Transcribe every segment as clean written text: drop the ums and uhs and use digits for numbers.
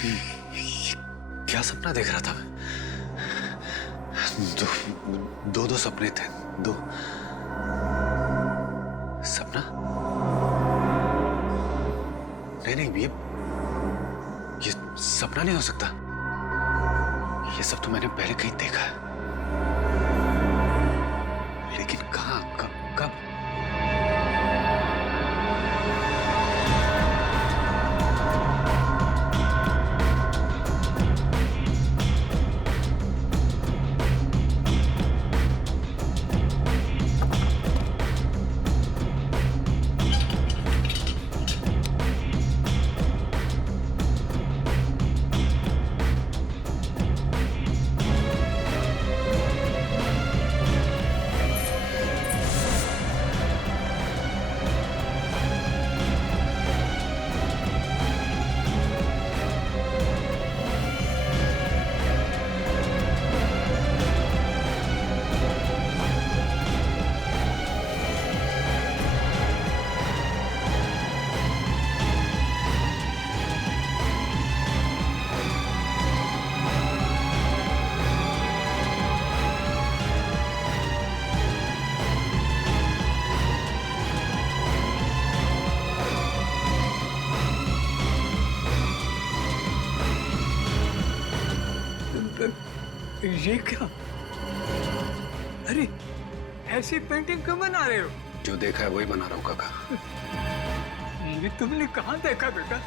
क्या सपना देख रहा था मैं? दो सपने थे। दो सपना? नहीं, ये सपना नहीं हो सकता। ये सब तो मैंने पहले कहीं देखा है, लेकिन कहाँ, कब? ये क्या? अरे ऐसी पेंटिंग क्यों बना रहे हो? जो देखा है वही बना रहा हूँ काका। ये तुमने कहाँ देखा बेटा?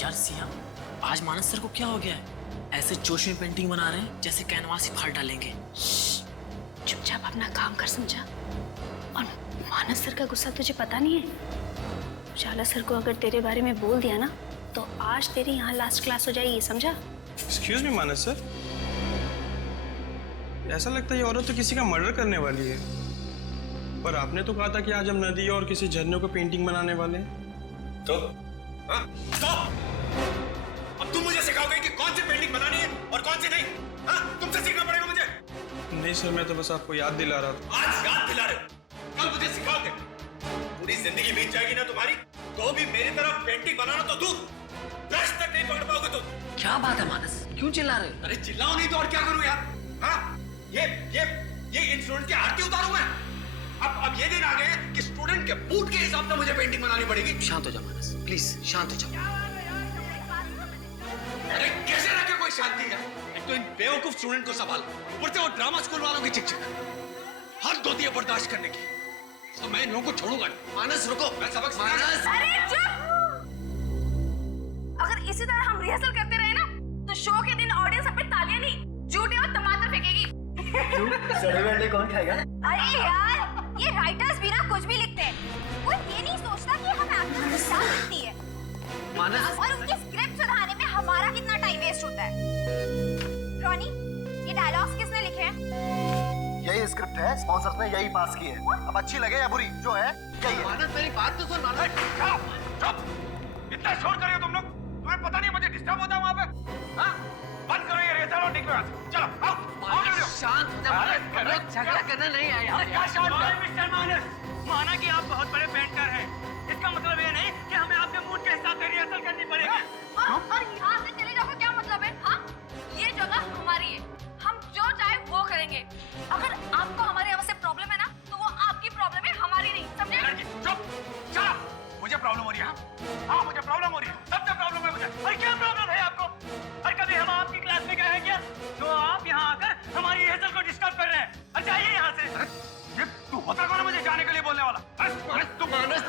यार सिया, आज मानस सर को क्या हो गया है? ऐसे जोश में पेंटिंग बना रहे हैं जैसे कैनवास ही फाड़ डालेंगे। चुपचाप अपना काम कर समझा। और मानस सर का गुस्सा तुझे पता नहीं है? उजाला सर को अगर तेरे बारे में बोल दिया ना तो आज तेरी यहाँ लास्ट क्लास हो जाएगी, समझा? एक्सक्यूज मी मानस सर, ऐसा लगता है ये औरत तो किसी का मर्डर करने वाली है। पर आपने तो कहा था कि आज हम नदी और किसी झरने को पेंटिंग बनाने वाले हैं। तो अब तुम मुझे सिखाओगे कि कौन सी पेंटिंग बनानी है और कौन सी नहीं? हाँ, तुमसे सीखना पड़ेगा मुझे। नहीं सर, मैं तो बस आपको याद दिला रहा था। आज याद दिला रहे हो, कल मुझे सिखाओगे। पूरी जिंदगी बीत जाएगी ना तुम्हारी, तो भी मेरी तरफ पेंटिंग बनाना तो दूर, ब्रश तक नहीं पकड़ पाओगे तुम। क्या बात है मानस, क्यों चिल्ला रहे हो? अरे चिल्लाओ नहीं तो और क्या करूं यार? हाँ, ये इंस्ट्रूमेंट की आरती उतारूं मैं? अब ये दिन आ गए कि स्टूडेंट के बूट के हिसाब से मुझे पेंटिंग बनानी पड़ेगी। शांत हो जा मानस, प्लीज शांत हो जा। अरे कैसे रखे कोई शांति है? एक तो इन बेवकूफ स्टूडेंट को संभाल, ऊपर से वो ड्रामा स्कूल वालों की चिक हद होती है बर्दाश्त करने की। तो मैं इन लोगों को छोड़ूंगा नहीं। मानस रुको, मैं सबक अरे चुप! अगर इसी तरह हम रिहर्सल करते रहे ना तो शो के दिन ऑडियंस अपने तालियां नहीं, जूते और टमाटर फेंकेगी। कौन खाएगा? अरे यार, ये राइटर्स भी ना कुछ भी लिखते हैं, वो ये नहीं सोचता कि हम एक्टर्स की क्या लिखती है मानस, और उनकी स्क्रिप्ट सुधारने में हमारा कितना टाइम वेस्ट होता है। रॉनी, ये डायलॉग्स किसने लिखे हैं? यही स्क्रिप्ट है, स्पॉन्सर्स ने यही पास की है। अब अच्छी लगे या बुरी, जो है यही है। मानस मेरी बात तो सुन। मानस चुप! इतना शोर कर रहे हो तुम लोग, तुम्हें पता नहीं मुझे डिस्टर्ब होता है वहां पे? हाँ, बंद करो ये रिहर्सल और निकलो यहाँ से। चलो आओ, शांत हो जा। झगड़ा करना नहीं आया। क्या शांत है? मिस्टर मानस, माना कि आप बहुत बड़े पेंटर हैं, इसका मतलब ये नहीं कि हमें आपके मूड के हिसाब से रिहर्सल करनी पड़ेगी। और यहाँ से चले जाओ, क्या मतलब है? हाँ, ये जगह हमारी है, हम जो चाहे वो करेंगे। अगर आपको हमारे यहाँ से प्रॉब्लम है ना तो वो आपकी प्रॉब्लम है, हमारी नहीं, समझे? चुप! चलो, मुझे प्रॉब्लम हो रही है। हाँ, मुझे प्रॉब्लम हो रही है, सबसे प्रॉब्लम है मुझे। और क्या प्रॉब्लम है आपको? और कभी हम आपकी क्लास में गए हैं क्या? तो आप यहाँ आकर हमारी रिहर्सल को डिस्टर्ब कर रहे हैं। और जाइए यहाँ से। ये तू होता कौन है मुझे जाने के लिए बोलने वाला? तू मानस,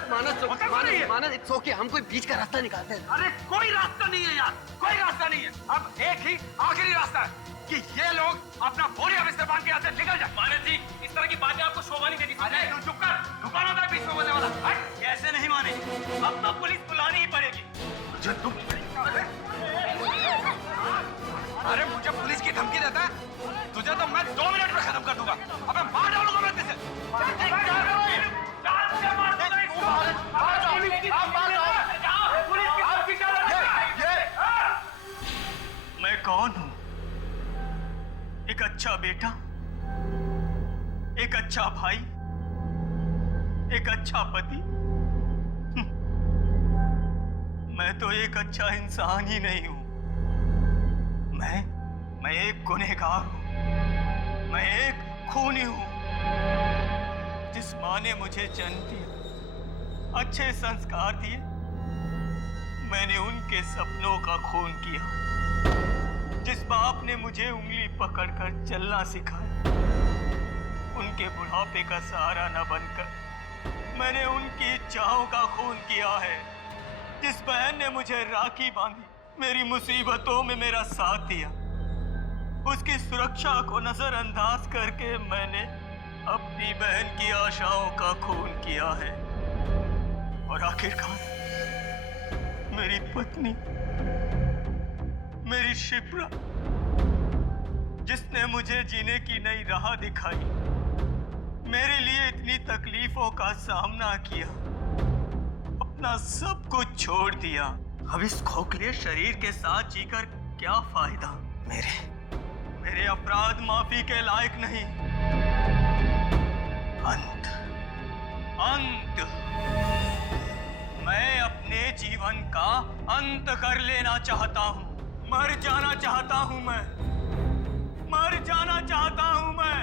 होता कौन है ये? मानस, इट्स ओके, हम कोई बीच का रास्ता निकालते हैं। अरे कोई रास्ता नहीं है यार, कोई रास्ता नहीं है। अब एक ही आखिरी रास्ता है कि ये लोग अपना बोरी अब इस्तेमाल के यहाँ से निकल जाए। मानस जी, इस तरह की बातें आपको शोभा नहीं देती। अरे तू चुप कर, रुकाना था बीच में बोलने वाला। हट! ऐसे नहीं मानेंगे, अब तो पुलिस बुलानी ही पड़ेगी। अरे मुझे पुलिस की धमकी देता है? तुझे तो मैं 2 मिनट में खत्म कर दूंगा। अबे मार डालूंगा मैं तुझे। जान से मार दूंगा बेटा, एक अच्छा भाई, एक अच्छा पति। मैं तो एक अच्छा इंसान ही नहीं हूं। मैं एक गुनहगार हूं। मैं एक खूनी हूं। जिस मां ने मुझे जन्म दिया, अच्छे संस्कार दिए, मैंने उनके सपनों का खून किया। जिस बाप ने मुझे उंगली पकड़कर चलना सिखाया, उनके बुढ़ापे का सहारा न बनकर मैंने उनकी इच्छाओं का खून किया है। जिस बहन ने मुझे राखी बांधी, मेरी मुसीबतों में मेरा साथ दिया, उसकी सुरक्षा को नजरअंदाज करके मैंने अपनी बहन की आशाओं का खून किया है। और आखिरकार मेरी पत्नी, मेरी शिप्रा, जिसने मुझे जीने की नई राह दिखाई, मेरे लिए इतनी तकलीफों का सामना किया, अपना सब कुछ छोड़ दिया। अब इस खोखले शरीर के साथ जीकर क्या फायदा? मेरे अपराध माफी के लायक नहीं। अंत। मैं अपने जीवन का अंत कर लेना चाहता हूं। मर जाना चाहता हूं मैं। मर जाना चाहता हूं मैं।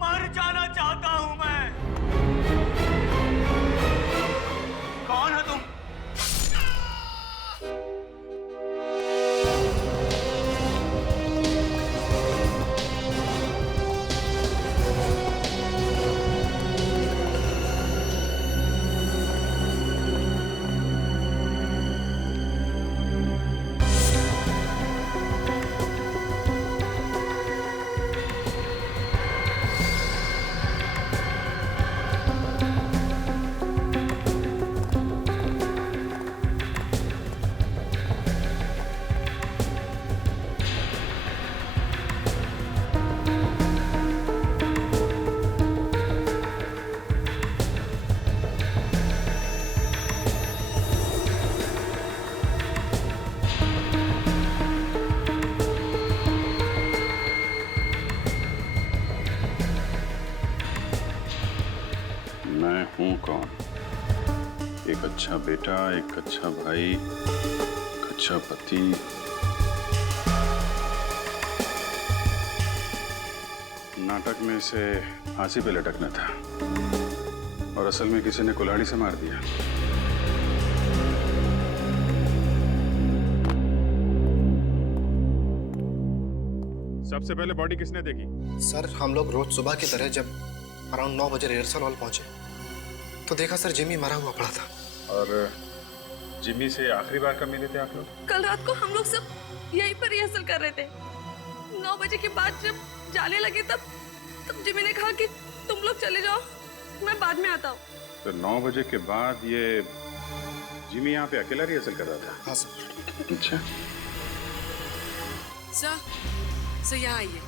मर जाना चाहता हूं मैं। कौन है तुम? हूं कौन? एक अच्छा बेटा, एक अच्छा भाई, एक अच्छा पति। नाटक में इसे फांसी पे लटकना था और असल में किसी ने कुल्हाड़ी से मार दिया। सबसे पहले बॉडी किसने देखी? सर, हम लोग रोज सुबह की तरह जब अराउंड 9 बजे रिहर्सल हॉल पहुंचे तो देखा सर जिमी मरा हुआ पड़ा था। और जिमी से आखिरी बार कब मिले थे आप लोग? कल रात को हम लोग सब यहीं पर रिहर्सल कर रहे थे। 9 बजे के बाद जब जाने लगे तब जिमी ने कहा कि तुम लोग चले जाओ, मैं बाद में आता हूँ। तो 9 बजे के बाद ये जिमी यहाँ पे अकेला रिहर्सल कर रहा था? हाँ सर। अच्छा सर यहाँ आइए।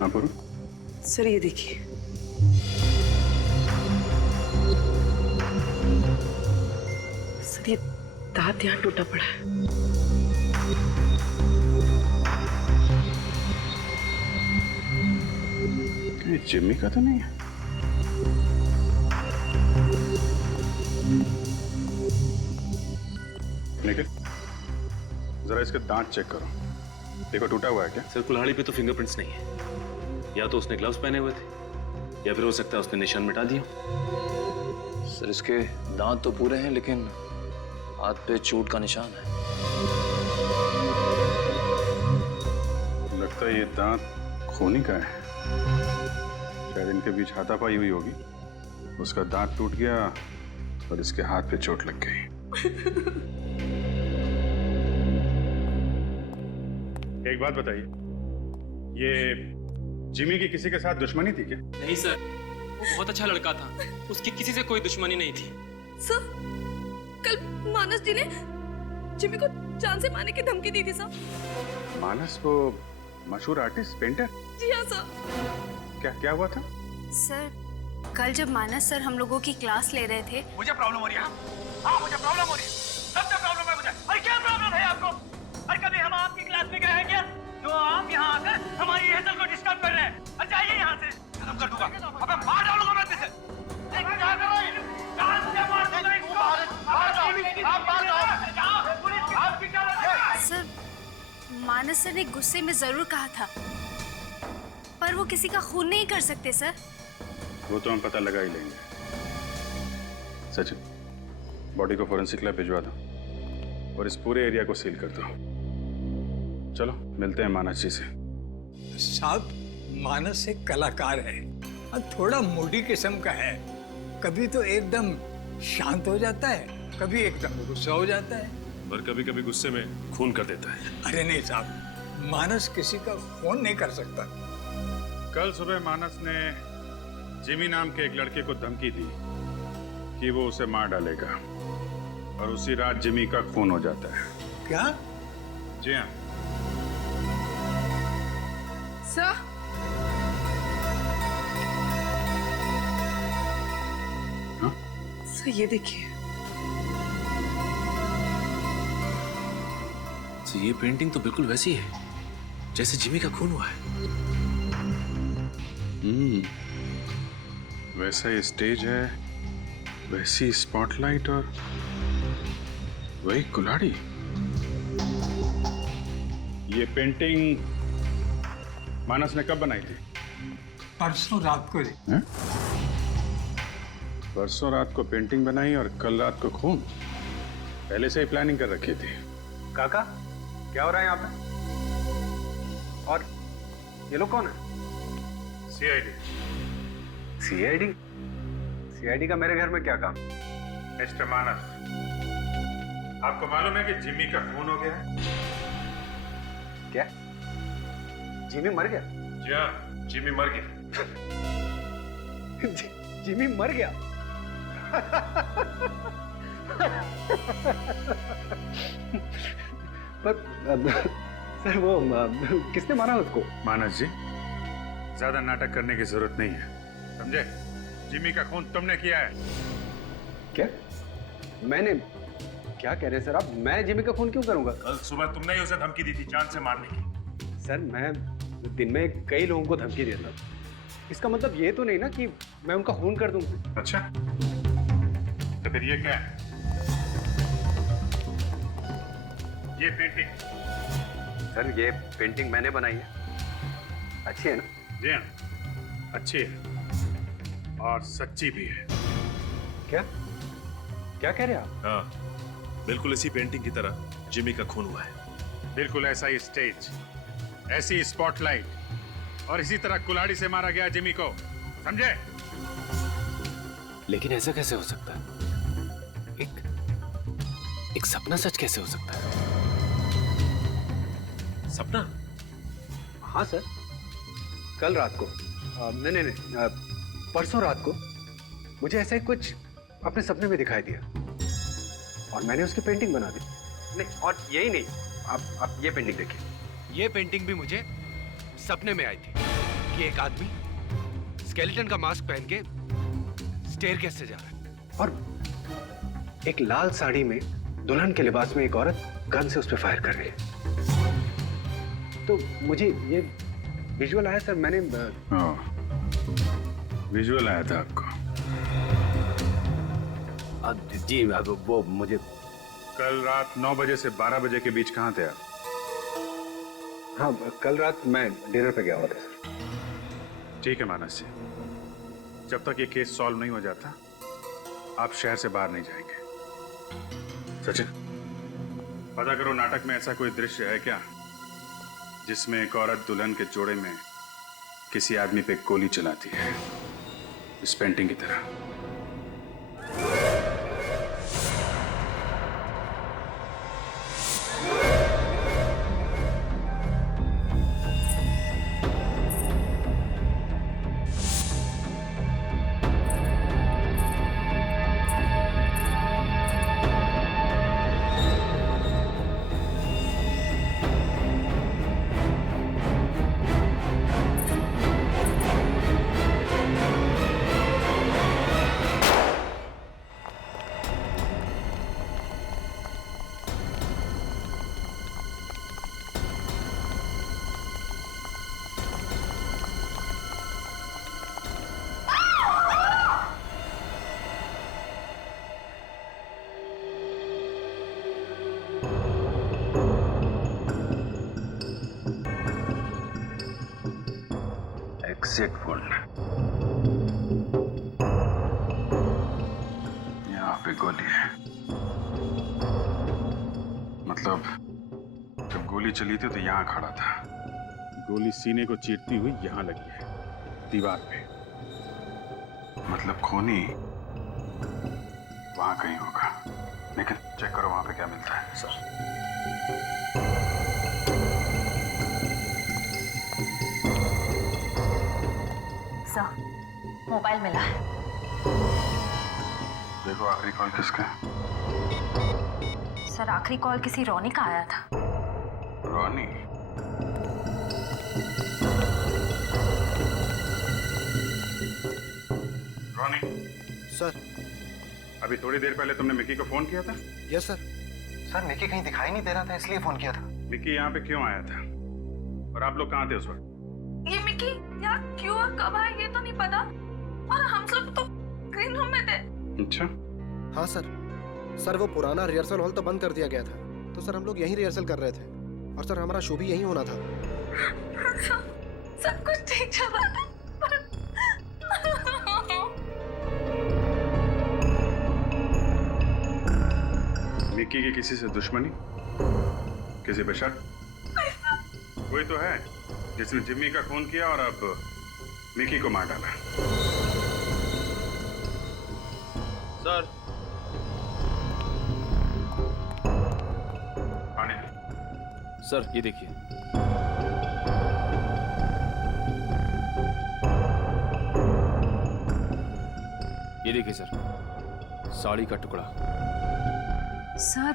हाँ पूरू? सर ये देखिए। सर ये दांत यहाँ टूटा पड़ा है। ये जिमी का तो नहीं है। निखिल, जरा इसके दांत चेक करो, देखो टूटा हुआ है क्या? सर कुल्हाड़ी पे तो फिंगरप्रिंट्स नहीं है। या तो उसने ग्लव्स पहने हुए थे या फिर हो सकता है उसने निशान मिटा दिया। सर इसके दांत तो पूरे हैं लेकिन हाथ पे चोट का निशान है। लगता है ये दांत खूनी का है। शायद इनके बीच हाथापाई हुई होगी, उसका दांत टूट गया और इसके हाथ पे चोट लग गई। एक बात बताइए, ये जिमी की किसी के साथ दुश्मनी थी क्या? नहीं सर, वो बहुत अच्छा लड़का था, उसकी किसी से कोई दुश्मनी नहीं थी। सर, कल मानस जी ने जिमी को जान से मारने की धमकी दी थी सर। मानस वो मशहूर आर्टिस्ट पेंटर? जी हाँ सर। क्या हुआ था? सर, कल जब मानस सर हम लोगों की क्लास ले रहे थे। मुझे प्रॉब्लम हो रही है। हाँ मुझे प्रॉब्लम हो रही है, सबसे प्रॉब्लम है मुझे। अरे क्या प्रॉब्लम है आपको? अरे कभी हम आपकी क्लास में गए हैं क्या? जो आप यहाँ आकर हमारी हेतल को डिस्टर्ब कर रहे हैं, जाइए यहाँ से। खत्म कर दूंगा, अबे मार डालूंगा मैं तुझे। क्या कर रहे हैं? जान से मार दूंगा इसको। आप मार दो। आपकी क्या लगता है? सर, मानस सर ने गुस्से में जरूर कहा था, पर वो किसी का खून नहीं कर सकते सर। वो तो हम पता लगा ही लेंगे। सचिन, बॉडी को फोरेंसिक लैब भिजवा दो और इस पूरे एरिया को सील कर दो। चलो मिलते हैं मानस जी से। साहब, मानस एक कलाकार है और थोड़ा मूडी किस्म का है। कभी तो एकदम शांत हो जाता है, कभी एकदम गुस्सा हो जाता है, और कभी कभी गुस्से में खून कर देता है। अरे नहीं साहब, मानस किसी का खून नहीं कर सकता। कल सुबह मानस ने जिमी नाम के एक लड़के को धमकी दी कि वो उसे मार डालेगा, और उसी रात जिमी का खून हो जाता है। क्या? जी हाँ सर, सर ये देखिए। तो ये पेंटिंग तो बिल्कुल वैसी है जैसे जिमी का खून हुआ है। वैसा ही स्टेज है, वैसी स्पॉटलाइट और वही कुल्हाड़ी। ये पेंटिंग मानस ने कब बनाई थी? परसों रात को। परसों रात को पेंटिंग बनाई और कल रात को खून। पहले से ही प्लानिंग कर रखी थी। काका, क्या हो रहा है यहाँ पे? और ये लोग कौन है? सीआईडी। सीआईडी? सीआईडी का मेरे घर में क्या काम? मिस्टर मानस, आपको मालूम है कि जिमी का खून हो गया है? क्या? जिमी मर गया? जी हाँ, जिमी मर गया। जिमी मर गया? पर सर वो किसने मारा उसको? मानस जी, ज्यादा नाटक करने की जरूरत नहीं है, समझे? जिमी का खून तुमने किया है। क्या? मैंने? क्या कह रहे हैं सर आप? मैं जिमी का खून क्यों करूंगा? कल सुबह तुमने ही उसे धमकी दी थी जान से मारने की। सर मैं दिन में कई लोगों को धमकी देता, इसका मतलब ये तो नहीं ना कि मैं उनका खून कर दूंगा। अच्छा, तो फिर ये क्या है? ये पेंटिंग? सर ये पेंटिंग मैंने बनाई है। अच्छी है ना? जी हाँ, अच्छी है और सच्ची भी है। क्या? क्या कह रहे हैं आप? हाँ, बिल्कुल इसी पेंटिंग की तरह जिमी का खून हुआ है। बिल्कुल ऐसा ही स्टेज, ऐसी स्पॉटलाइट और इसी तरह कुल्हाड़ी से मारा गया जिमी को, समझे? लेकिन ऐसा कैसे हो सकता है? एक सपना सच कैसे हो सकता है? सपना? हाँ सर, कल रात को नहीं परसों रात को मुझे ऐसा ही कुछ अपने सपने में दिखाई दिया और मैंने उसकी पेंटिंग बना दी। नहीं, और यही नहीं, आप ये पेंटिंग देखिए। ये पेंटिंग भी मुझे सपने में आई थी कि एक आदमी स्केलेटन का मास्क पहन के स्टेयरकेस से जा रहा है और एक लाल साड़ी में दुल्हन के लिबास में एक औरत गन से उस पर फायर कर रही है। तो मुझे ये विजुअल आया सर, मैंने विजुअल आया था आपको? जी वो मुझे कल रात 9 बजे से 12 बजे के बीच कहाँ थे आप? हाँ, कल रात मैं डिनर पे गया हुआ था सर। ठीक है मानस जी, जब तक ये केस सॉल्व नहीं हो जाता आप शहर से बाहर नहीं जाएंगे। सचिन, पता करो नाटक में ऐसा कोई दृश्य है क्या जिसमें एक औरत दुल्हन के जोड़े में किसी आदमी पे गोली चलाती है, इस पेंटिंग की तरह। Exact word. यहाँ पे गोली है, मतलब जब गोली चली थी तो यहाँ खड़ा था। गोली सीने को चीरती हुई यहाँ लगी है, दीवार पे। मतलब खूनी वहां कहीं होगा, लेकिन चेक करो वहां पे क्या मिलता है। सर मोबाइल मिला है। देखो आखिरी कॉल किसका है। सर आखिरी कॉल किसी रोनी का आया था। रोनी? रोनी सर, अभी थोड़ी देर पहले तुमने मिकी को फोन किया था? Yes sir. सर मिकी कहीं दिखाई नहीं दे रहा था, इसलिए फोन किया था। मिकी यहाँ पे क्यों आया था और आप लोग कहाँ थे उस वक्त? ये मिकी यहाँ क्यों और कब आया ये तो नहीं पता, और हम सब तो ग्रीन रूम में थे। अच्छा। हाँ सर। सर वो पुराना रिहर्सल हॉल तो बंद कर दिया गया था, तो सर हम लोग यहीं रिहर्सल कर रहे थे, और सर हमारा शो भी यहीं होना था। सब कुछ ठीक चल रहा था। मिकी की किसी से दुश्मनी, किसी पे शक? कोई तो है जिसने जिम्मी का खून किया और अब मिकी को मार डाला। सर पानी। सर ये देखिए। ये देखिए सर, साड़ी का टुकड़ा। सर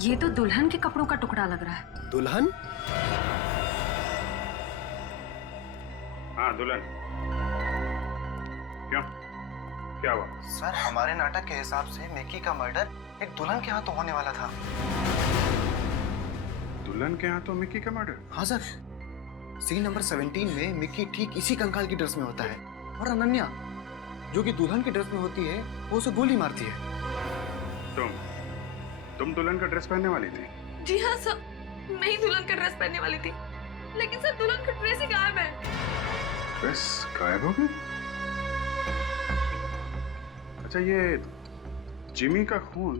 ये तो दुल्हन के कपड़ों का टुकड़ा लग रहा है। दुल्हन? हाँ दुल्हन। क्यों, क्या हुआ? सर हमारे नाटक के हिसाब से मिकी का मर्डर एक दुल्हन के हाथों होने वाला था। दुल्हन के हाथों मिकी का मर्डर? हाँ सर। सीन नंबर 17 में मिकी ठीक इसी कंकाल की ड्रेस में होता है, और अनन्या जो कि दुल्हन की ड्रेस में होती है वो उसे गोली मारती है। तुम दुल्हन का ड्रेस पहनने वाली थी? जी हाँ सर, मैं ही दुल्हन का ड्रेस पहनने वाली थी, लेकिन सर दुल्हन का ड्रेस ही गायब है। ड्रेस गायब हो गई? अच्छा ये जिमी का खून,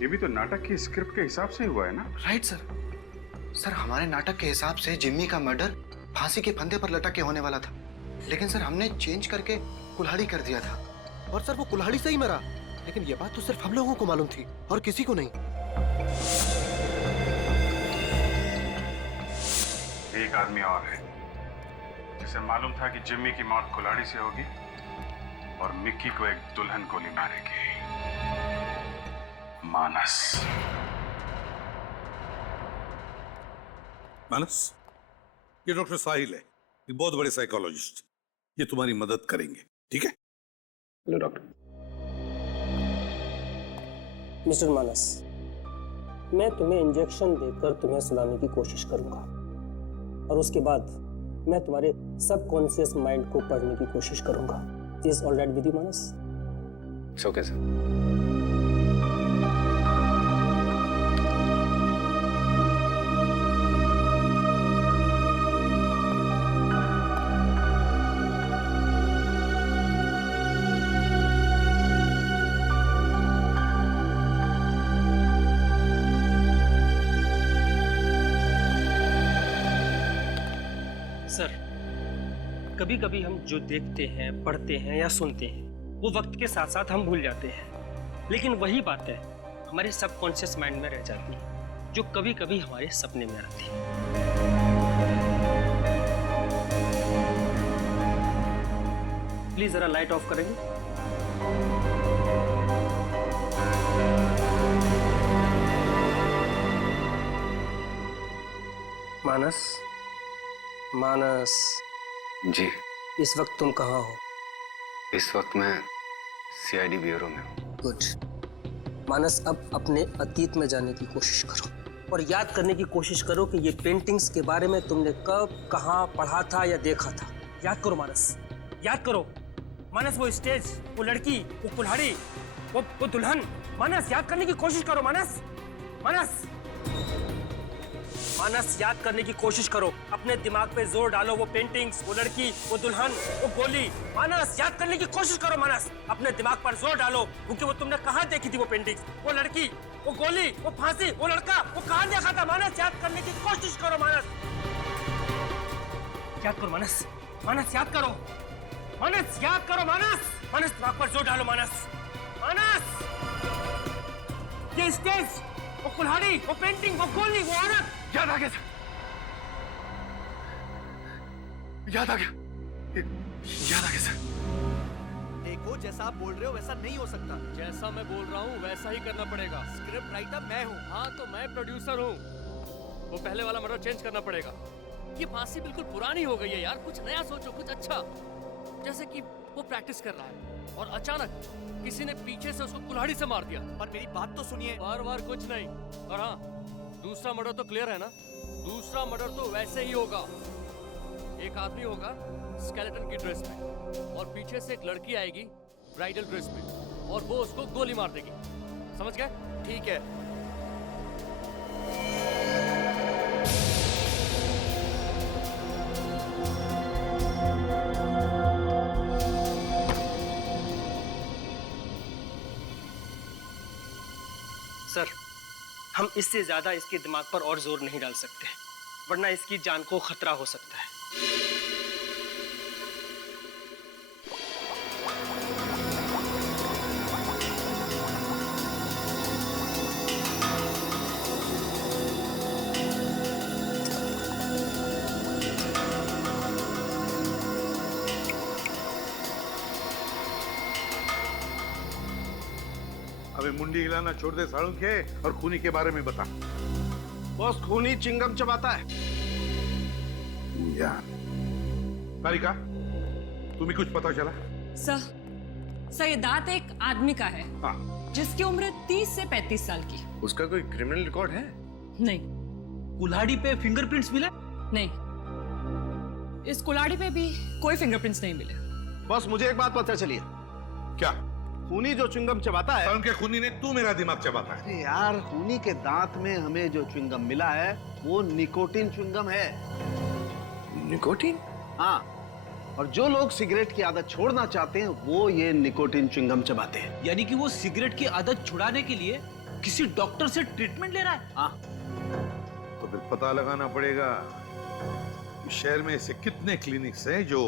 ये भी तो नाटक की स्क्रिप्ट के हिसाब से हुआ है ना? Right sir. सर हमारे नाटक के हिसाब से जिम्मी का मर्डर फांसी के फंदे पर लटक के होने वाला था, लेकिन सर हमने चेंज करके कुल्हाड़ी कर दिया था। और सर वो कुल्हाड़ी से ही मरा, लेकिन ये बात तो सिर्फ हम लोगों को मालूम थी और किसी को नहीं। एक आदमी और है जिसे मालूम था कि जिम्मी की मौत कुल्हाड़ी से होगी और मिक्की को एक दुल्हन गोली मारेगी। मानस। मानस, ये डॉक्टर साहिल है, ये बहुत बड़े साइकोलॉजिस्ट, ये तुम्हारी मदद करेंगे, ठीक है? Hello doctor. मिस्टर मानस, मैं तुम्हें इंजेक्शन देकर तुम्हें सुलाने की कोशिश करूंगा, और उसके बाद मैं तुम्हारे सबकॉन्शियस माइंड को पढ़ने की कोशिश करूंगा। Is all right with you Manas? It's okay sir. Sir कभी कभी हम जो देखते हैं, पढ़ते हैं या सुनते हैं वो वक्त के साथ साथ हम भूल जाते हैं, लेकिन वही बातें हमारे सबकॉन्शियस माइंड में रह जाती हैं, जो कभी कभी हमारे सपने में आती हैं। प्लीज जरा लाइट ऑफ करेंगे? मानस, मानस जी। इस वक्त तुम कहाँ हो? इस वक्त मैं सीआईडी ब्यूरो में हूँ। गुड। मानस अब अपने अतीत में जाने की कोशिश करो और याद करने की कोशिश करो कि ये पेंटिंग्स के बारे में तुमने कब, कहाँ पढ़ा था या देखा था। याद करो मानस, याद करो मानस। वो स्टेज, वो लड़की, वो कुल्हाड़ी, वो दुल्हन। मानस याद करने की कोशिश करो मानस। मानस मानस याद करने की कोशिश करो, अपने दिमाग पे जोर डालो। वो पेंटिंग्स, वो लड़की, वो दुल्हन, वो गोली, मानस याद करने की कोशिश करो। मानस अपने दिमाग पर जोर डालो, क्योंकि वो तुमने कहाँ देखी थी वो पेंटिंग्स, वो लड़की, वो गोली, वो फांसी, वो लड़का, वो कहाँ देखा था। मानस याद करने की कोशिश करो। मानस याद करो। मानस मानस याद करो। मानस याद करो। मानस मानस दिमाग पर जोर डालो। मानस मानस ये स्टेज, वो कुल्हाड़ी, वो पेंटिंग, वो गोली, वो औरत याद आ गया सर, याद आ गया, याद आ गया सर। देखो जैसा आप बोल रहे हो वैसा नहीं हो सकता। जैसा मैं बोल रहा हूँ वैसा ही करना पड़ेगा। स्क्रिप्ट राइटर मैं हूँ। हाँ तो मैं प्रोड्यूसर हूँ। वो पहले वाला मर्डर चेंज करना पड़ेगा। ये फांसी बिल्कुल पुरानी हो गई है यार, कुछ नया सोचो, कुछ अच्छा। जैसे कि वो प्रैक्टिस कर रहा है और अचानक किसी ने पीछे से उसको कुल्हाड़ी से मार दिया। पर मेरी बात तो सुनिए। बार कुछ नहीं। और हाँ, दूसरा मर्डर तो क्लियर है ना? दूसरा मर्डर तो वैसे ही होगा। एक आदमी होगा स्केलेटन की ड्रेस में और पीछे से एक लड़की आएगी ब्राइडल ड्रेस में और वो उसको गोली मार देगी। समझ गए? ठीक है। सर, हम इससे ज्यादा इसके दिमाग पर और जोर नहीं डाल सकते, वरना इसकी जान को खतरा हो सकता है। अबे मुंडी हिलाना छोड़ दे सालुंखे और खूनी के बारे में बता। बॉस, खूनी चिंगम चबाता है। यार तारिका, तुम्हें कुछ पता चला? सर ये दांत एक आदमी का है। हाँ। जिसकी उम्र 30 से 35 साल की। उसका कोई क्रिमिनल रिकॉर्ड है? नहीं। कुल्हाड़ी पे फिंगरप्रिंट्स मिले? नहीं, इस कुल्हाड़ी पे भी कोई फिंगरप्रिंट्स नहीं मिले। बॉस, मुझे एक बात पता चली है। क्या? खूनी जो च्युइंगम चबाता है। उनके खूनी ने तू मेरा दिमाग चबाता है। अरे यार, खूनी के दांत में हमें जो च्युइंगम मिला है वो निकोटिन च्युइंगम है। निकोटिन? हाँ, और जो लोग सिगरेट की आदत छोड़ना चाहते हैं वो ये निकोटिन च्युइंगम चबाते हैं। यानी कि वो सिगरेट की आदत छुड़ाने के लिए किसी डॉक्टर से ट्रीटमेंट ले रहा है? हाँ। तो फिर पता लगाना पड़ेगा शहर में ऐसे कितने क्लिनिक्स हैं जो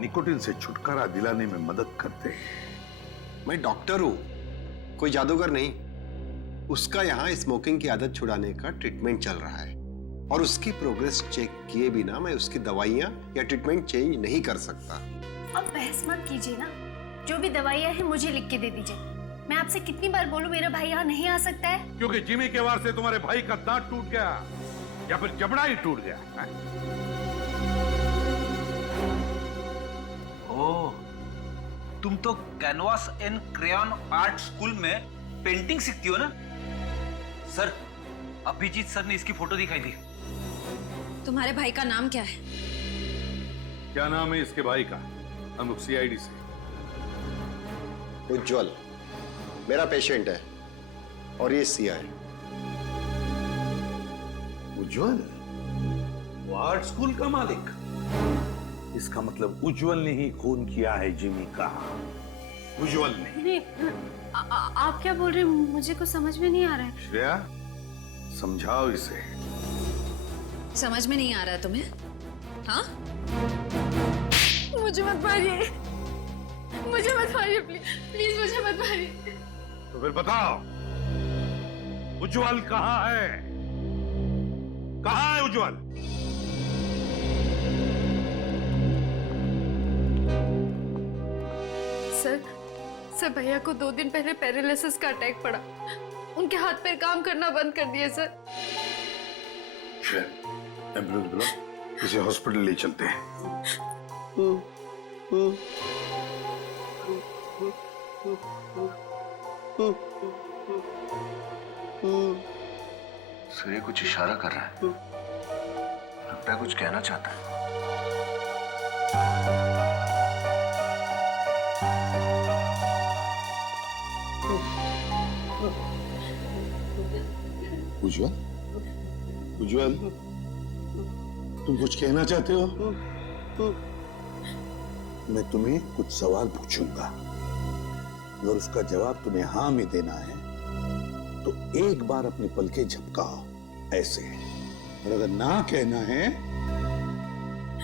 निकोटिन से छुटकारा दिलाने में मदद करते हैं। मैं डॉक्टर हूं, कोई जादूगर नहीं। उसका यहाँ स्मोकिंग की आदत छुड़ाने का ट्रीटमेंट चल रहा है और उसकी प्रोग्रेस चेक किए बिना मैं उसकी दवाइयाँ या ट्रीटमेंट चेंज नहीं कर सकता। अब बहस मत कीजिए ना, जो भी दवाइयाँ हैं मुझे लिख के दे दीजिए। मैं आपसे कितनी बार बोलूं मेरा भाई यहाँ नहीं आ सकता है? क्योंकि जिमी के वार से तुम्हारे भाई का दांत टूट गया या फिर जबड़ा ही टूट गया। ओह, तुम तो canvas and crayon art school में पेंटिंग सीखती हो ना? सर, अभिजीत सर ने इसकी फोटो दिखाई थी। तुम्हारे भाई का नाम क्या है? क्या नाम है इसके भाई का? हम लोग CID से। उज्जवल मेरा पेशेंट है और ये CI। उज्जवल वो आर्ट स्कूल का मालिक? इसका मतलब उज्जवल ने ही खून किया है जिमी का। उज्जवल ने। नहीं, आप क्या बोल रहे हैं? मुझे कुछ समझ में नहीं आ रहा है। श्रेया, समझाओ इसे। समझ में नहीं आ रहा है तुम्हें? हाँ? मुझे मत मारिए, मुझे मत मारिए, प्लीज प्लीज मुझे मत मारिए। तो फिर बताओ, उज्जवल कहाँ है? कहाँ है उज्जवल? सर भैया को 2 दिन पहले पैरालिसिस का अटैक पड़ा। उनके हाथ पैर काम करना बंद कर दिए सर। एम्बुलेंस बुलाओ, इसे हॉस्पिटल ले चलते हैं। सूर्य कुछ इशारा कर रहा है, लगता है कुछ कहना चाहता है। उज्जवल उज्जवल, तुम कुछ कहना चाहते हो? मैं तुम्हें कुछ सवाल पूछूंगा, अगर उसका जवाब तुम्हें हाँ में देना है तो एक बार अपने पलके झपकाओ ऐसे, और अगर ना कहना है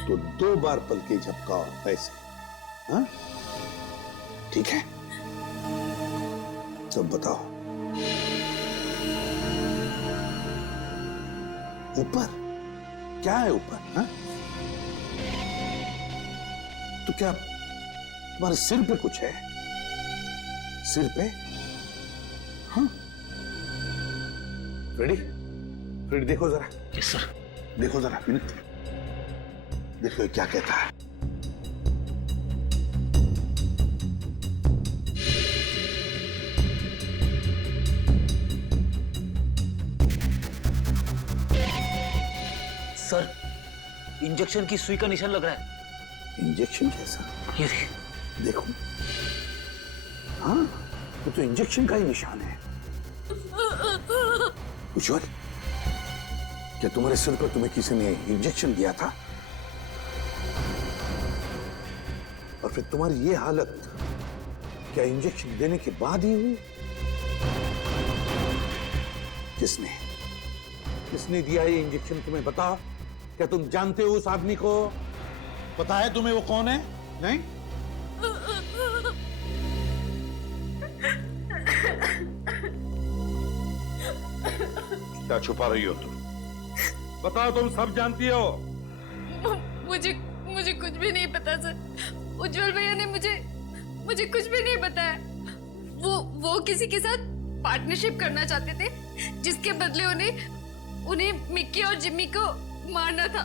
तो 2 बार पलके झपकाओ ऐसे। हाँ, ठीक है? सब बताओ। ऊपर क्या है? ऊपर हाँ? तो क्या तुम्हारे सिर पे कुछ है? सिर पे? हाँ, रेडी? रेडी, देखो जरा। Yes sir. देखो जरा विनीत, देखो ये क्या कहता है। सर, इंजेक्शन की सुई का निशान लग रहा है। इंजेक्शन कैसा? ये देखो। हाँ, वो तो इंजेक्शन का ही निशान है। उज्जवल, क्या तुम्हारे सिर पर तुम्हें किसी ने इंजेक्शन दिया था? और फिर तुम्हारी ये हालत क्या इंजेक्शन देने के बाद ही हुई? किसने दिया ये इंजेक्शन तुम्हें बताओ? क्या तुम जानते हो उस आदमी को? पता है तुम्हें वो कौन है? नहीं? क्या छुपा रही हो तुम? बताओ, तुम सब जानती हो। मुझे कुछ भी नहीं पता सर। उज्जवल भैया ने मुझे कुछ भी नहीं बताया। वो किसी के साथ पार्टनरशिप करना चाहते थे, जिसके बदले उन्हें मिक्की और जिम्मी को मारना था,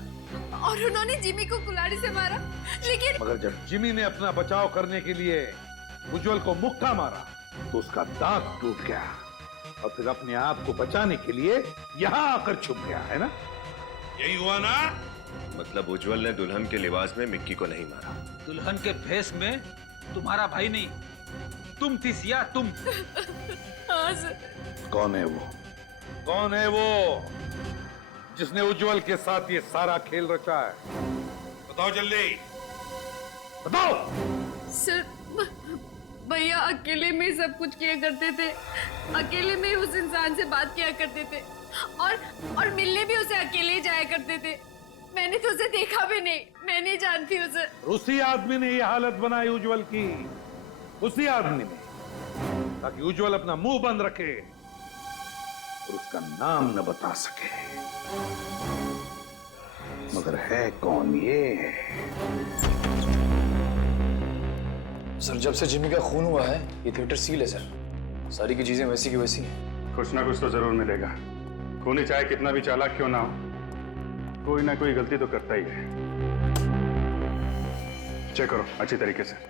और उन्होंने जिम्मी को कुल्हाड़ी से मारा। लेकिन मगर जब जिमी ने अपना बचाव करने के लिए उज्जवल को मुक्का मारा तो उसका दांत टूट गया, और फिर अपने आप को बचाने के लिए यहाँ आकर छुप गया, है ना? यही हुआ ना? मतलब उज्जवल ने दुल्हन के लिबास में मिक्की को नहीं मारा? दुल्हन के भेष में तुम्हारा भाई नहीं, तुम थी सिया, तुम। हाँ सर। कौन है वो? कौन है वो जिसने उज्जवल के साथ ये सारा खेल रचा है? बताओ जल्दी, बताओ। सर, भैया अकेले में सब कुछ किया करते थे, अकेले में उस इंसान से बात किया करते थे, और मिलने भी उसे अकेले ही जाया करते थे। मैंने तो उसे देखा भी नहीं, मैं नहीं जानती उसे। उसी आदमी ने ये हालत बनाई उज्जवल की, उसी आदमी ने, ताकि उज्जवल अपना मुंह बंद रखे और उसका नाम न बता सके। मगर है कौन ये? सर, जब से जिम्मी का खून हुआ है ये थिएटर सील है सर। सारी की चीजें वैसी की वैसी हैं। कुछ ना कुछ तो जरूर मिलेगा। खूनी चाहे कितना भी चालाक क्यों ना हो, कोई ना कोई गलती तो करता ही है। चेक करो अच्छी तरीके से।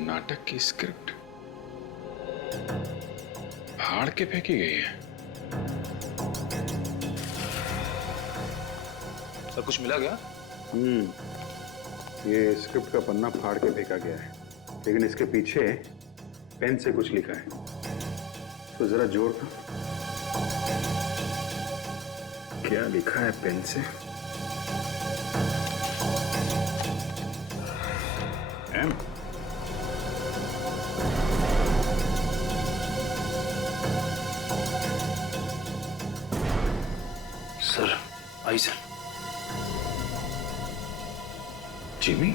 नाटक की स्क्रिप्ट फाड़ के फेंकी गई है। सर, कुछ मिला क्या? ये स्क्रिप्ट का पन्ना फाड़ के फेंका गया है, लेकिन इसके पीछे पेन से कुछ लिखा है, तो जरा जोड़ था। क्या लिखा है पेन से? एम। सर, आई सर। जिमी?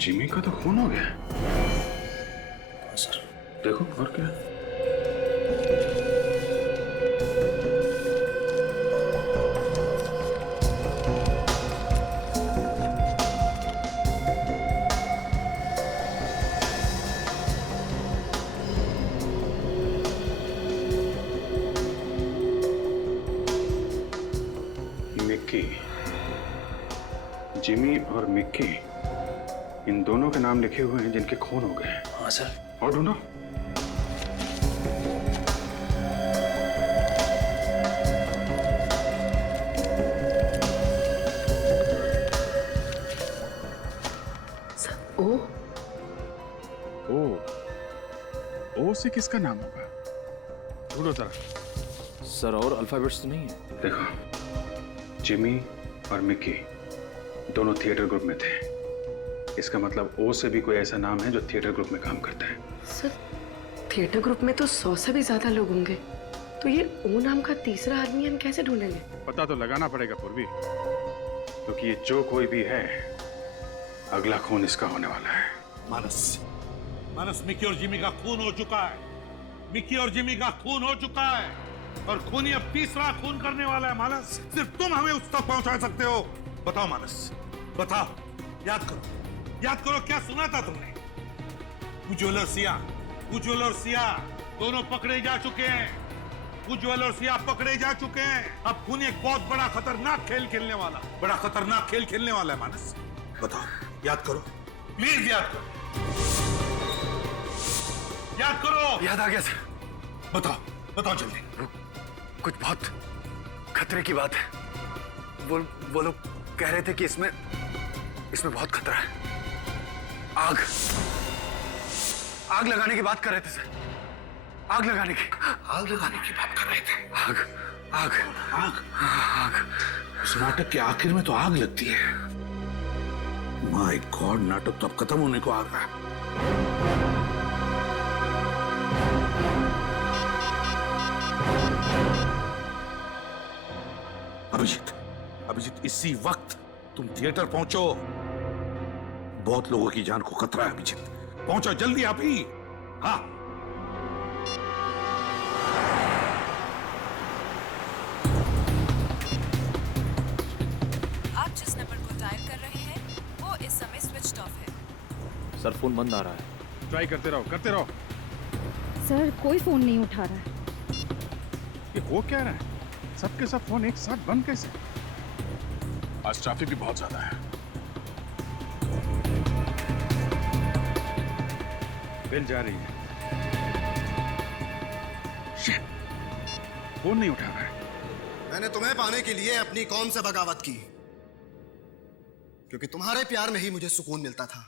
जिमी का तो खून हो गया। सर देखो और क्या। और मिक्की, इन दोनों के नाम लिखे हुए हैं जिनके खून हो गए। हाँ सर। और ढूंढो। ओ से किसका नाम होगा? ढूंढो जरा। सर और अल्फाबेट्स तो नहीं है? देखो, जिमी और मिक्की दोनों थिएटर ग्रुप में थे। इसका मतलब ओ से भी कोई ऐसा नाम है जो थिएटर ग्रुप में काम करता है। सर, थिएटर ग्रुप में तो 100 से भी ज्यादा लोग होंगे, तो ये ओ नाम का तीसरा आदमी हम कैसे ढूंढेंगे? पता तो लगाना पड़ेगा पूर्वी, क्योंकि ये जो कोई भी है, अगला खून इसका होने वाला है। मानस, मिक्की और जिमी का खून हो चुका है। मिक्की और जिमी का खून हो चुका है, और खूनी अब तीसरा खून करने वाला है। मानस, सिर्फ तुम हमें उस तक पहुंचा सकते हो। बताओ मानस, बताओ। याद करो क्या सुना था तुमने? उज्ज्वल और सिया दोनों पकड़े जा चुके हैं। उज्ज्वल और सिया पकड़े जा चुके हैं। अब खूनी एक बहुत बड़ा खतरनाक खेल खेलने वाला है। मानस, बताओ, याद करो, प्लीज याद करो। याद आ गया सर। बताओ जल्दी। कुछ बहुत खतरे की बात है। वो लोग कह रहे थे कि इसमें बहुत खतरा है। आग लगाने की बात कर रहे थे सर। आग लगाने की बात कर रहे थे। आग। उस नाटक के आखिर में तो आग लगती है। माय गॉड, नाटक तो अब खत्म होने को आ रहा है। अभिजीत, इसी वक्त तुम थिएटर पहुंचो। बहुत लोगों की जान को खतरा है। अभिजीत, पहुंचो जल्दी अभी। हाँ। आप जिस नंबर को डायल कर रहे हैं वो इस समय स्विच ऑफ है। सर फोन बंद आ रहा है। ट्राई करते रहो। सर कोई फोन नहीं उठा रहा है। ये हो क्या रहा है? सबके सब फोन एक साथ बंद कैसे? आज ट्रैफिक भी बहुत ज्यादा है। बेल जा रही है। फोन नहीं उठा रहा है। मैंने तुम्हें पाने के लिए अपनी कौम से बगावत की, क्योंकि तुम्हारे प्यार में ही मुझे सुकून मिलता था।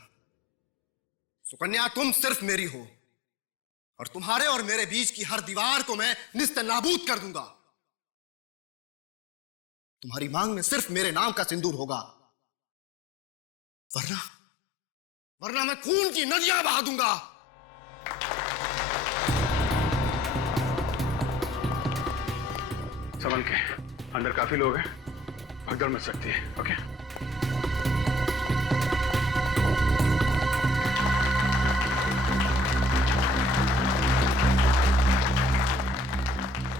सुकन्या, तुम सिर्फ मेरी हो, और तुम्हारे और मेरे बीच की हर दीवार को मैं निस्ते नाबूद कर दूंगा। तुम्हारी मांग में सिर्फ मेरे नाम का सिंदूर होगा, वरना मैं खून की नदियां बहा दूंगा। संभल के, अंदर काफी लोग हैं, भगदड़ मच सकती है। ओके?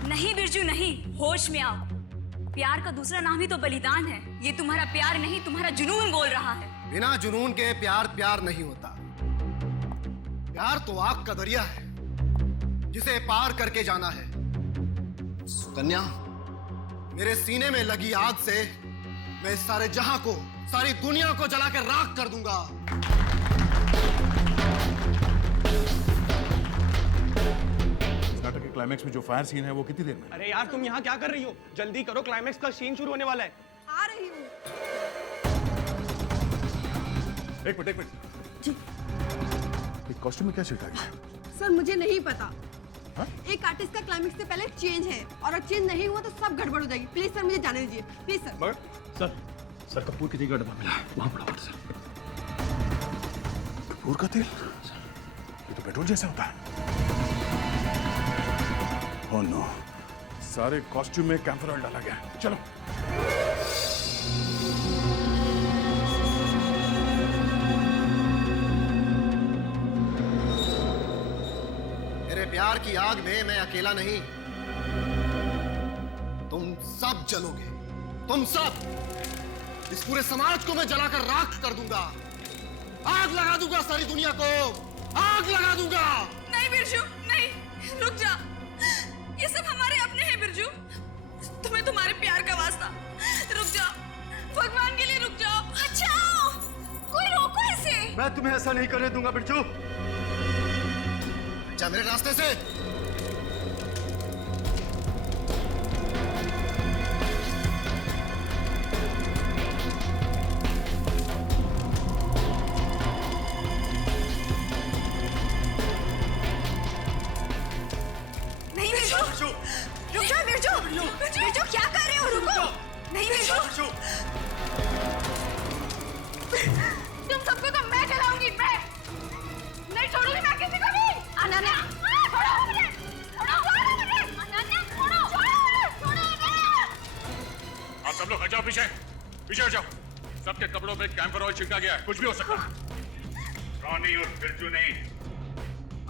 नहीं बिरजू, नहीं, होश में आओ। प्यार का दूसरा नाम ही तो बलिदान है। ये तुम्हारा प्यार नहीं, तुम्हारा जुनून बोल रहा है। बिना जुनून के प्यार नहीं होता। प्यार तो आग का दरिया है, जिसे पार करके जाना है। सुकन्या, मेरे सीने में लगी आग से मैं सारे जहां को, सारी दुनिया को जलाकर राख कर दूंगा। नाटक के क्लाइमैक्स में जो फायर सीन है वो कितनी देर में? अरे यार, तुम यहाँ क्या कर रही हो? जल्दी करो, क्लाइमैक्स का सीन शुरू होने वाला है। आ रही हूँ। एक मिनट। जी। कॉस्ट्यूम में क्या सेट आ गया? सर मुझे नहीं पता। एक आर्टिस्ट का क्लाइमेक्स से पहले चेंज है, और अगर चेंज नहीं हुआ तो सब गड़बड़ हो जाएगी। प्लीज सर, मुझे जाने दीजिए, प्लीज सर। सर कपूर की जगह डब्बा मिला, वहां पड़ा हुआ सर। कपूर का तेल? ये तो पेट्रोल जैसा होता है। ओह नो, सारे कॉस्ट्यूम में कैंपर ऑयल डाला गया। चलो। मेरे प्यार की आग में मैं अकेला नहीं, तुम सब जलोगे। तुम सब। इस पूरे समाज को मैं जलाकर राख कर दूंगा। आग लगा दूंगा सारी दुनिया को। आग लगा दूंगा। नहीं बिरजू, नहीं, रुक जा। ये सब हमारे अपने हैं बिरजू। तुम्हें तुम्हारे प्यार का वास्ता, रुक जाओ। भगवान के लिए रुक जाओ। बचाओ। मैं तुम्हें ऐसा नहीं करने दूंगा बिरजू। जा मेरे रास्ते से। नहीं बिरजू, रुक जाओ बिरजू। बिरजू क्या कर रहे हो? रुको। नहीं बिरजू, तुम सबको तो मैं चलाऊंगी। मैं नहीं छोड़ूंगी मैं किसी को भी। अनन्या छोड़ो मुझे, छोड़ो मुझे। अनन्या छोड़ो, छोड़ो मुझे। आप सब लोग हट जाओ, पीछे पीछे हट जाओ। सबके कपड़ों पे कैंपर ऑयल छिड़का गया है, कुछ भी हो सकता है। रॉनी और बिरजू नहीं,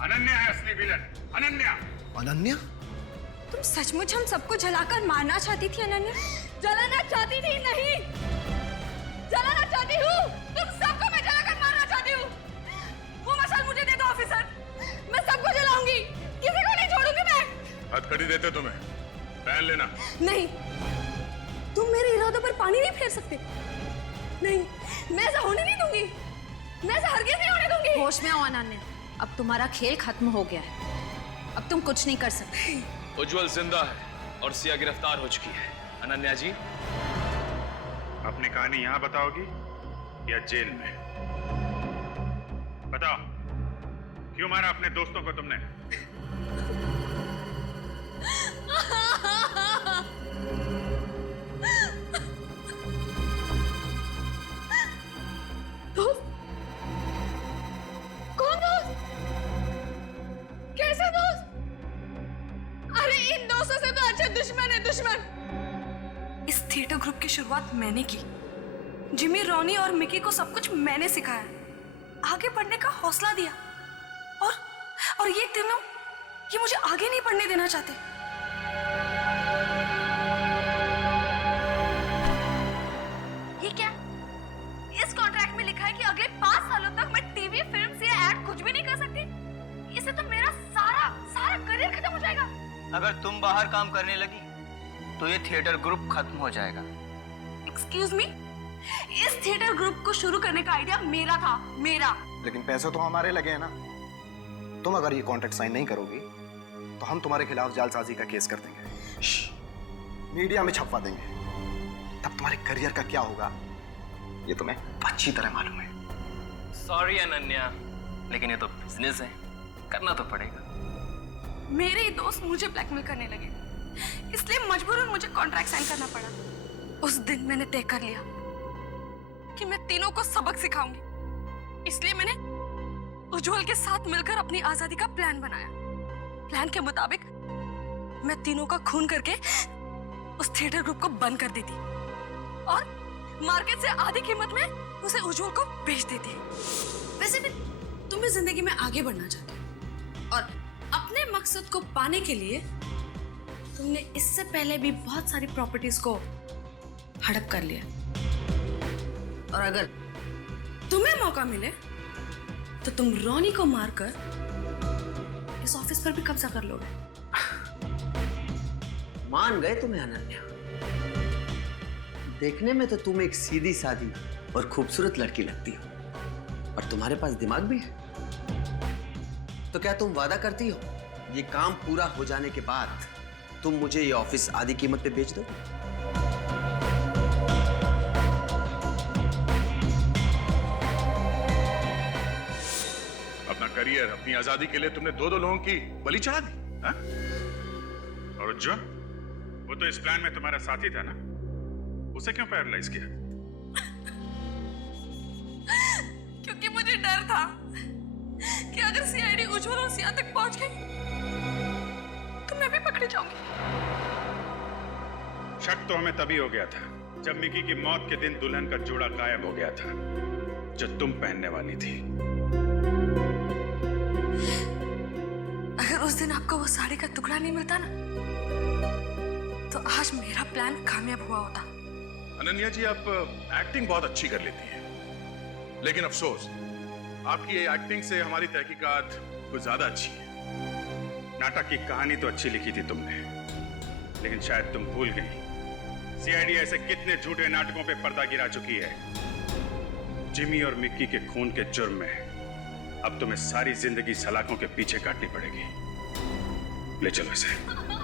अनन्या है असली विलन। अनन्या। अनन्या? तुम सचमुच हम सबको जलाकर मारना चाहती थी अनन्या? जलाना चाहती थी? नहीं, जलाना चाहती हूँ। तुम सबको मैं जलाकर मारना चाहती हूँ। वो मशाल मुझे दे दो ऑफिसर, मैं सबको जलाऊंगी, किसी को नहीं छोड़ूंगी मैं। हथकड़ी देते तुम्हें, पहन लेना। नहीं, तुम मेरे इरादों पर पानी नहीं फेर सकते। नहीं, मैं ऐसा होने नहीं दूंगी। मैं ऐसा हरगिज़ नहीं होने दूंगी। होश में आओ अनन्या, अब तुम्हारा खेल खत्म हो गया है। अब तुम कुछ नहीं कर सकते। उज्जवल जिंदा है और सिया गिरफ्तार हो चुकी है। अनन्या जी, अपनी कहानी यहाँ बताओगी या जेल में? बताओ, क्यों मारा अपने दोस्तों को तुमने? दोस्त? कौन दोस्त? कैसे दोस्त? अरे इन दोस्तों से तो अच्छा दुश्मन है, दुश्मन। इस थिएटर ग्रुप की शुरुआत मैंने की। जिमी, रॉनी और मिकी को सब कुछ मैंने सिखाया, आगे बढ़ने का हौसला दिया। और ये तीनों, ये मुझे आगे नहीं बढ़ने देना चाहते। ये क्या? इस कॉन्ट्रैक्ट में लिखा है कि अगले 5 सालों तक मैं टीवी, फिल्म या एड कुछ भी नहीं कर सकती। इससे तो मेरा सारा करियर खत्म हो जाएगा। अगर तुम बाहर काम करने लगी तो ये थिएटर ग्रुप खत्म हो जाएगा। एक्सक्यूज मी, इस थिएटर ग्रुप को शुरू करने का आइडिया मेरा था, मेरा। लेकिन पैसे तो हमारे लगे हैं ना। तुम अगर ये कॉन्ट्रैक्ट साइन नहीं करोगी तो हम तुम्हारे खिलाफ जालसाजी का केस कर देंगे, मीडिया में छपवा देंगे। तब तुम्हारे करियर का क्या होगा ये तुम्हें अच्छी तरह मालूम है। सॉरी अनन्या, लेकिन ये तो बिजनेस है, करना तो पड़ेगा। मेरे ही दोस्त मुझे ब्लैकमेल करने लगे, इसलिए मजबूरन मुझे कॉन्ट्रैक्ट साइन करना पड़ा। उस दिन मैंने तय कर लिया कि मैं तीनों को सबक सिखाऊंगी। इसलिए मैंने उज्जवल के साथ मिलकर अपनी आजादी का प्लान बनाया। प्लान के मुताबिक मैं तीनों का खून करके उस थिएटर ग्रुप को बंद कर देती और मार्केट से आधी कीमत में उसे उज्जवल को बेच देती। वैसे भी तुम भी जिंदगी में आगे बढ़ना चाहते हो और अपने मकसद को पाने के लिए तुमने इससे पहले भी बहुत सारी प्रॉपर्टीज को हड़प कर लिया। और अगर तुम्हें मौका मिले तो तुम रॉनी को मारकर इस ऑफिस पर भी कब्जा कर लोगे। मान गए तुम्हें अनन्या। देखने में तो तुम एक सीधी सादी और खूबसूरत लड़की लगती हो और तुम्हारे पास दिमाग भी है। तो क्या तुम वादा करती हो ये काम पूरा हो जाने के बाद तुम मुझे ये ऑफिस आधी कीमत पे बेच दो? अपना करियर, अपनी आजादी के लिए तुमने 2-2 लोगों की बलि चढ़ा दी, हाँ? और उज्जवल, वो तो इस प्लान में तुम्हारा साथी था ना, उसे क्यों पैरालाइज किया? क्योंकि मुझे डर था कि अगर सीआईडी उज्जवल और सिया तक पहुंच गई तो मैं भी पकड़ी जाऊंगी। शक तो हमें तभी हो गया था जब मिकी की मौत के दिन दुल्हन का जोड़ा गायब हो गया था जो तुम पहनने वाली थी। अगर उस दिन आपको वो साड़ी का टुकड़ा नहीं मिलता ना तो आज मेरा प्लान कामयाब हुआ होता। अनन्या जी, आप एक्टिंग बहुत अच्छी कर लेती हैं, लेकिन अफसोस आपकी ये एक्टिंग से हमारी तहकीकात कुछ ज्यादा अच्छी है। नाटक की कहानी तो अच्छी लिखी थी तुमने, लेकिन शायद तुम भूल गई सीआईडी ऐसे कितने झूठे नाटकों पे पर्दा गिरा चुकी है जिमी और मिक्की के खून के जुर्म में अब तुम्हें सारी जिंदगी सलाखों के पीछे काटनी पड़ेगी। ले चलो इसे।